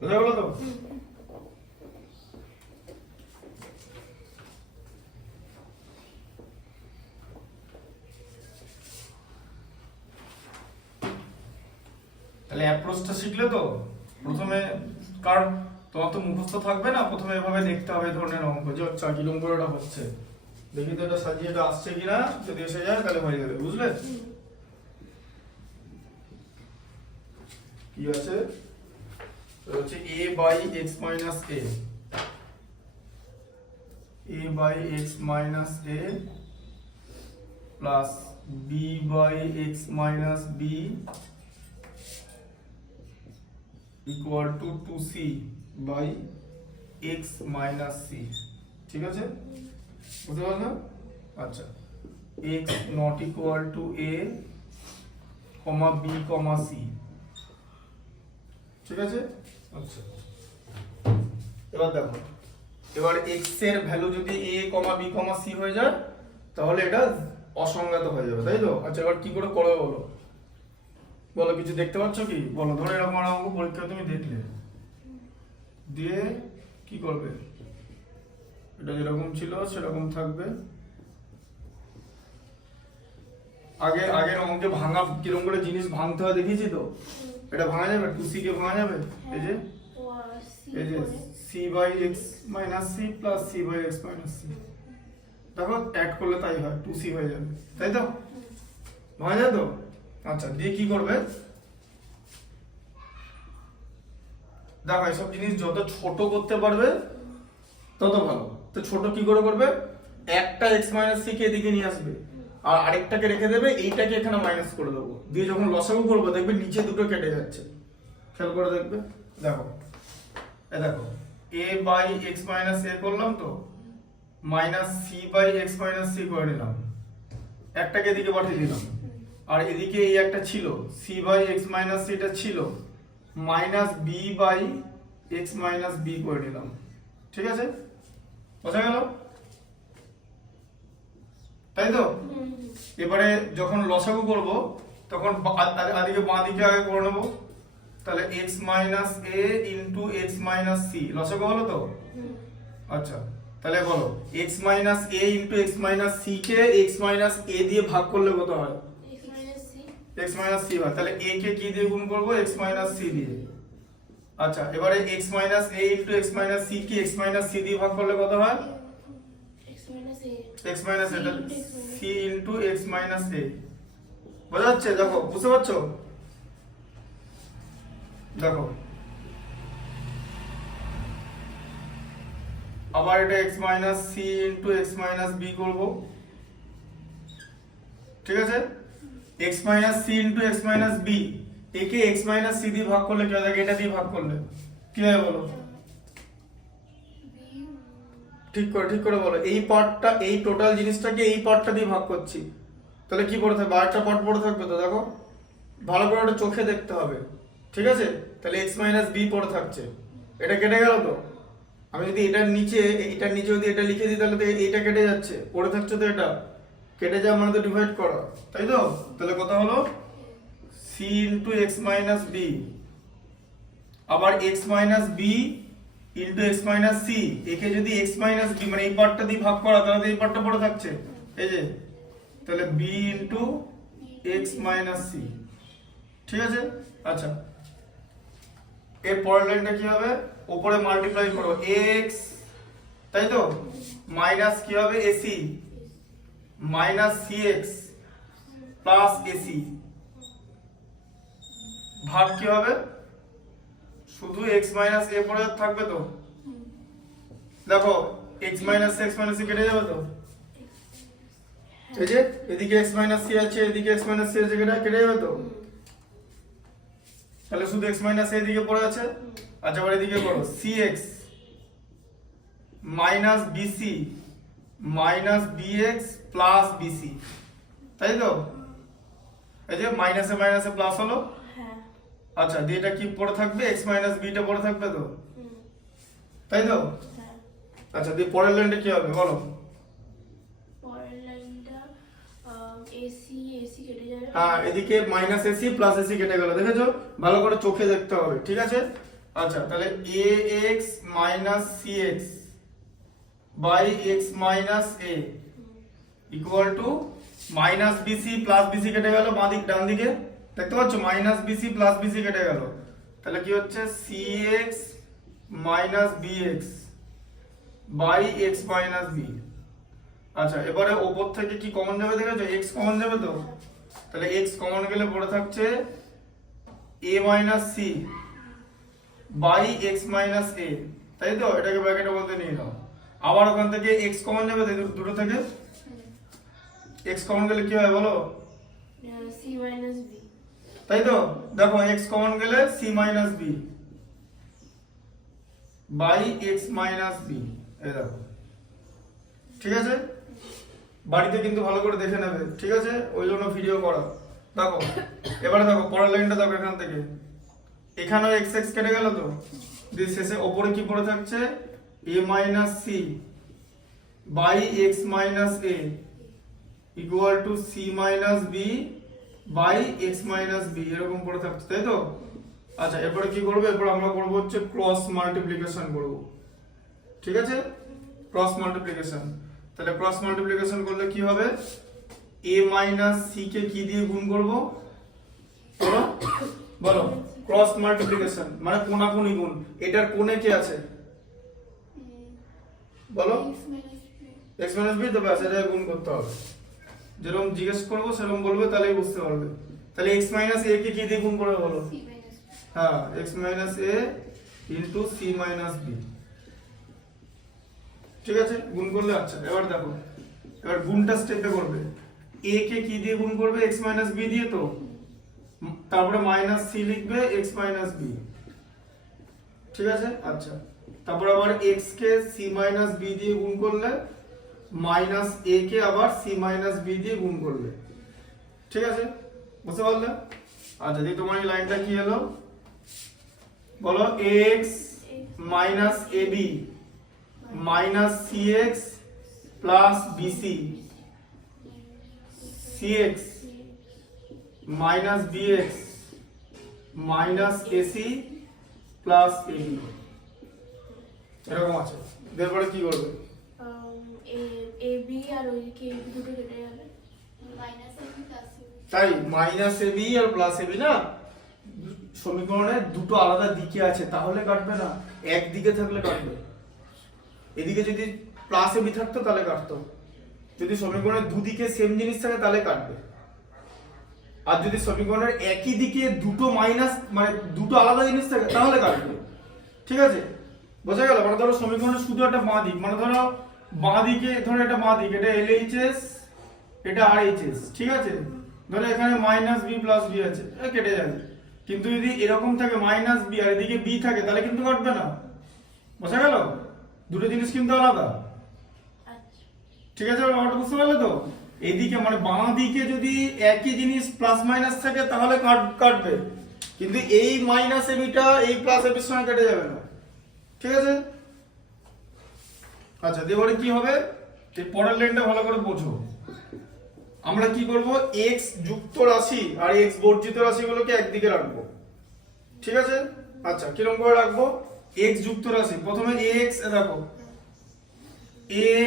বুঝা গেল তো? তাহলে অ্যাপ্রোচটা শিখলে তো? প্রথমে কারণ তোমার তো মুখস্থ থাকবে না, প্রথমে এভাবে দেখতে হবে এই ধরনের অঙ্ক যে আচ্ছা কিরকম করে এটা হচ্ছে, দেখি তো এটা সাজিয়ে এটা আসছে কিনা, যদি এসে যায় তাহলে হয়ে যাবে। বুঝলে কি আছে? হচ্ছে a by x minus a by x minus a plus b by x minus b equal to 2c by x minus c। ঠিক আছে, বুঝতে পারলে? আচ্ছা, x not equal to a comma b comma c। ঠিক আছে, আচ্ছা এবার দেখো, এবার x এর ভ্যালু যদি a comma b comma c হয়ে যায় তাহলে এটা অসংজ্ঞাত হয়ে যাবে, তাই তো? আচ্ছা এবার কি করে করবে বলো? বলো, কিছু দেখতে পাচ্ছ কি? বলো, ধরো এরকম অঙ্ক পরীক্ষা তুমি দেখলে, দিয়ে কি করবে? এটা যেরকম ছিল সেরকম থাকবে। আগের অঙ্কে ভাঙা কিরকম করে জিনিস ভাঙতে হয় দেখিয়েছি তো? এটা ভাঙা যাবে, 2c কে ভাঙা যাবে, এই যে c by x minus c plus c by x minus c। দেখো অ্যাড করলে তাই হয়, 2c হয়ে যাবে, তাই তো? ভাঙা যায় তো? আচ্ছা, দিয়ে কি করবে? দেখো এইসব জিনিস যত ছোট করতে পারবে তত ভালো। তো ছোট কি করে করবে? একটা x মাইনাস c কে এদিকে নিয়ে আসবে আর আরেকটাকে রেখে দেবে, এইটাকে এখানে মাইনাস করে দেবো, দিয়ে যখন লসাগু করবো দেখবে নিচে দুটো কেটে যাচ্ছে। খেয়াল করে দেখবে, দেখো দেখো a by x minus a করলাম তো, minus c by x minus c করে নিলাম, একটাকে এদিকে পাঠিয়ে দিলাম, আর এদিকে এই একটা ছিল c by x minus c টা ছিল, minus b by x minus b করে নিলাম। ঠিক আছে, বোঝা গেল? তাই তো? এবারে যখন লসাগু করব তখন আদিকে বাঁ দিকে আগে করে নেব, তাহলে x minus a into x minus c লসাগু হলো তো? আচ্ছা তাহলে বলো, x minus a into x minus c K x minus a দিয়ে ভাগ করলে কত হয়? x মাইনাস c হয়। তাহলে a কে কি দিয়ে গুণ করব? x মাইনাস c দিয়ে। আচ্ছা এবারে x minus a into x minus c K x minus c দিয়ে ভাগ করলে কত হয়? x minus a c into x minus a। বোঝা যাচ্ছে? দেখো, বুঝতে পারছো? দেখো আবার এটা x minus c into x minus b করব। ঠিক আছে, x minus c into x minus b, একে x মাইনাস c দিয়ে ভাগ করলে কি হবে? এটা দিয়ে ভাগ করলে কি হবে বলো? ঠিক করে বলো, এই পার্টটা, এই টোটাল জিনিসটাকে এই পার্টটা দিয়ে ভাগ করছি, তাহলে কি পড়ে থাকবে? আরেকটা পার্ট পড়ে থাকবে তো? দেখো ভালো করে ওটা চোখে দেখতে হবে। ঠিক আছে, তাহলে x মাইনাস b পড়ে থাকছে, এটা কেটে গেল তো? আমি যদি এটার নিচে যদি এটা লিখে দিই তাহলে তো এইটা কেটে যাচ্ছে, পড়ে থাকছে তো, এটা কেটে যাওয়া মানে তো ডিভাইড করা, তাই তো? তাহলে কথা হলো c into x minus b, আবার x minus b into x minus c, একে যদি x মাইনাস b মানে এই পার্টটা দিয়ে ভাগ করা, তাহলে এই পার্টটা পড়ে থাকছে, এই যে, তাহলে b into x minus c। ঠিক আছে, আচ্ছা এর পরের লাইনটা কি হবে? উপরে মাল্টিপ্লাই করো x, তাই তো, মাইনাস কি হবে? ac minus cx plus ac, ভাগ কি হবে? শুধু x মাইনাস a পড়ে থাকবে তো? দেখো x minus x minus c কেটে যাবে তো? এই যে এদিকে x মাইনাস c আছে, এদিকে x মাইনাস c আছে, কেটে যাবে তো? তাহলে শুধু x মাইনাস a এদিকে পড়ে আছে। আচ্ছা এবার এদিকে করো cx minus bc minus bx plus bc, তাই তো? এই যে মাইনাসে মাইনাসে প্লাস হলো। আচ্ছা দিয়ে এটা কি পড়ে থাকবে? x মাইনাস b টা পড়ে থাকবে তো, তাই তো? আচ্ছা দিয়ে পরের লাইনটা কি হবে বলো? পরের লাইনটা AC কেটে যাবে। হ্যাঁ, এদিকে মাইনাস ac প্লাস ac কেটে গেল, দেখেছো? ভালো করে চোখে দেখতে হবে, ঠিক আছে? আচ্ছা তাহলে ax minus cx by x minus a equal to minus bc plus bc কেটে গেল বাঁ দিক ডান দিকে দেখতে পাচ্ছ minus bc plus bc কেটে গেল তাহলে কি হচ্ছে cx minus bx by x minus b আচ্ছা এবারে উপর থেকে কি কমন যাবে দেখেছো x কমন যাবে তো তাহলে x কমন গেলে পড়ে থাকছে a minus c by x minus a তাই তো এটাকে ব্র্যাকেটের মধ্যে নিয়ে নাও আবার ওখান থেকে x কমন যাবে দুটো থেকে x কমন গেলে কি হয় বলো c minus b তাই তো দেখো x কমন গেলে c minus b by x minus b এই দেখো ঠিক আছে বাড়িতে কিন্তু ভালো করে দেখে নেবে ঠিক আছে ওই জন্য ভিডিও করা দেখো এবারে দেখো পরের লাইনটা দেখো এখান থেকে এখানেও x x কেটে গেল তো দিয়ে শেষে উপরে কি পড়ে থাকছে a minus c by x minus a equal to c minus b by x minus b এরকম পড়ে থাকছে তাই তো আচ্ছা এরপরে কি করব এরপর আমরা করব হচ্ছে ক্রস মাল্টিপ্লিকেশন করব ঠিক আছে ক্রস মাল্টিপ্লিকেশন তাহলে ক্রস মাল্টিপ্লিকেশন করলে কি হবে a minus c কে কি দিয়ে গুণ করব বলো বলো ক্রস মাল্টিপ্লিকেশন মানে কোনাকুনি গুণ এটার কোণে কি আছে বলো x minus b তো ব্যাস এটা গুণ করতে হবে যেরকম জিজ্ঞেস করব সেরকম বলবে তাহলেই বুঝতে পারবে তাহলে x minus a কে কি দিয়ে গুণ করবে বলো হ্যাঁ x minus a into c minus b ঠিক আছে গুণ করলে আচ্ছা এবার দেখো এবার গুণটা স্টেপে করবে a কে কি দিয়ে গুণ করবে x minus b দিয়ে তো তারপরে মাইনাস c লিখবে x minus b ঠিক আছে আচ্ছা তারপর আবার x কে c minus b দিয়ে গুণ করলে মাইনাস a কে আবার c minus b দিয়ে গুণ করলে ঠিক আছে বুঝতে পারলে আচ্ছা দিয়ে তোমার এই লাইনটা কি হলো বলো x minus ab minus cx plus bc cx minus bx minus ac plus ab এরকম আছে এরপরে কি করবে a b আর ওইদিকে a b দুটো কেটে যাবে মাইনাস ab প্লাস ab তাই মাইনাস ab আর প্লাস ab না সমীকরণের দুটো আলাদা দিকে আছে তাহলে কাটবে না একদিকে থাকলে কাটবে এদিকে যদি প্লাস ab থাকতো তাহলে কাটতো যদি সমীকরণের দুদিকে সেম জিনিস থাকে তাহলে কাটবে আর যদি সমীকরণের একই দিকে দুটো মাইনাস মানে দুটো আলাদা জিনিস থাকে তাহলে কাটবে ঠিক আছে বোঝা গেল মানে ধরো সমীকরণের শুধু একটা বাঁ দিক মানে ধরো বাঁ দিকে ধরো এটা বাঁ দিক এটা LHS এটা RHS ঠিক আছে ধরো এখানে মাইনাস b প্লাস b আছে এটা কেটে যাবে কিন্তু যদি এরকম থাকে মাইনাস b আর এদিকে b থাকে তাহলে কিন্তু কাটবে না বোঝা গেল দুটো জিনিস কিন্তু আলাদা আচ্ছা ঠিক আছে ব্যাপারটা বুঝতে পারলে তো এইদিকে মানে বাঁ দিকে যদি একই জিনিস প্লাস মাইনাস থাকে তাহলে কাটবে কিন্তু এই মাইনাস এবিটা এই প্লাস এবির সঙ্গে কেটে যাবে না ঠিক আছে আচ্ছা এবারে কি হবে এই পরের লাইনটা ভালো করে বোঝো আমরা কি করব x যুক্ত রাশি আর x বর্জিত রাশিগুলোকে একদিকে রাখবো ঠিক আছে আচ্ছা কিরকম করে রাখবো x যুক্ত রাশি প্রথমে x দেখো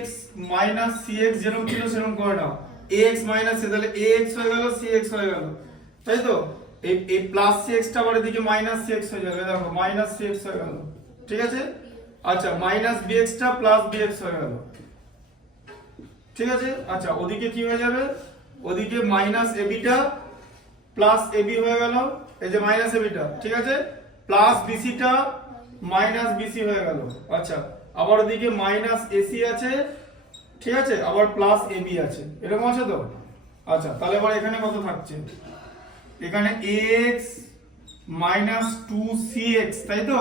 x minus cx যেরকম ছিল সেরকম করে নাও x minus c তাহলে ax হয়ে গেল cx হয়ে গেল তাই তো এই প্লাস cx টা আবার এদিকে মাইনাস cx হয়ে যাবে দেখো মাইনাস cx হয়ে গেল ঠিক আছে আচ্ছা মাইনাস bx টা প্লাস bx হয়ে গেল ঠিক আছে আচ্ছা ওদিকে কি হয়ে যাবে ওদিকে মাইনাস ab টা প্লাস ab হয়ে গেল এই যে মাইনাস ab টা ঠিক আছে প্লাস bc টা মাইনাস bc হয়ে গেল আচ্ছা আবার ওদিকে মাইনাস ac আছে ঠিক আছে আবার প্লাস ab আছে এরকম আছে তো আচ্ছা তাহলে এবার এখানে কত থাকছে এখানে x minus 2cx তাই তো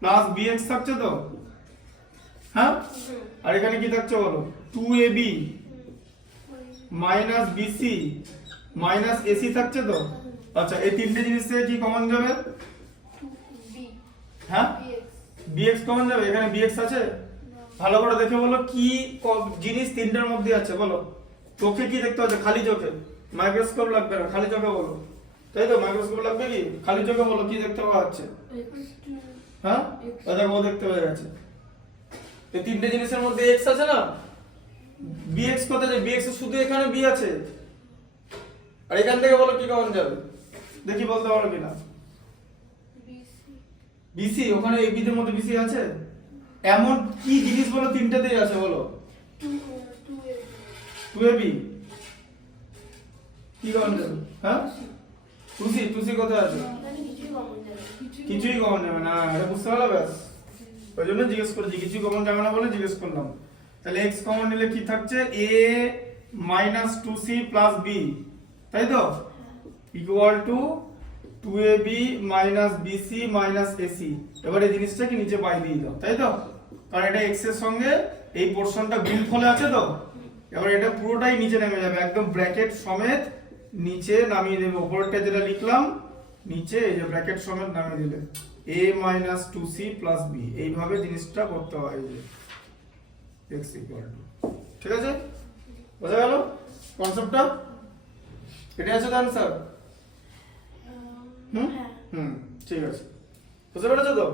প্লাস bx থাকছে তো হ্যাঁ আর এখানে কি থাকছে বলো 2ab minus bc minus ac থাকছে তো আচ্ছা এই তিনটে জিনিস থেকে কি কমন যাবে b হ্যাঁ bx bx কমন যাবে এখানে bx আছে ভালো করে দেখে বলো কি জিনিস তিনটার মধ্যে আছে বলো চোখে কি দেখতে পাচ্ছ খালি চোখে মাইক্রোস্কোপ লাগবে না খালি চোখে বলো তাই তো মাইক্রোস্কোপ লাগবে কি খালি চোখে বলো কি দেখতে পাওয়া যাচ্ছে হ্যাঁ ও দেখো ও দেখতে পেয়ে গেছে। এই তিনটে জিনিসের মধ্যে x আছে না, bx কোথায় যাবে? bx এর শুধু এখানে b আছে, আর এখান থেকে বলো কি কমন যাবে, দেখি বলতে পারো কিনা। বিসি bc, ওখানে ab দের মধ্যে bc আছে? এমন কি জিনিস বলো তিনটাতেই আছে বলো? 2ab কি কমন যাবে? হ্যাঁ টুসি কোথায় আছে? এখানে কিছুই কমন যাবে না। কিছুই কমন যাবে না, এটা বুঝতে পারলো? ব্যাস ওই জন্য জিজ্ঞেস করেছি, কিছুই কমন যাবে না বলে জিজ্ঞেস করলাম। তাহলে x কমন নিলে কি থাকছে? a minus 2c plus b, তাই তো, equal to 2ab minus bc minus ac। এবার এই জিনিসটাকে নিচে বাই দিয়ে দাও, তাই তো, কারণ এটা x এর সঙ্গে এই পোরশনটা গুণফলে আছে তো। এবার এটা পুরোটাই নিচে নেমে যাবে, একদম ব্র্যাকেট সমেত নিচে নামিয়ে দেবে। উপরটা যেটা লিখলাম নিচে এই যে ব্র্যাকেট সমেত নামিয়ে দিলে a minus 2c plus b, এইভাবে জিনিসটা করতে হয়। এই যে x ইকুয়াল টু, ঠিক আছে, বোঝা গেল কনসেপ্টটা? এটা আছে তো অ্যানসার? হ্যাঁ হুম ঠিক আছে, বুঝতে পেরেছো তো?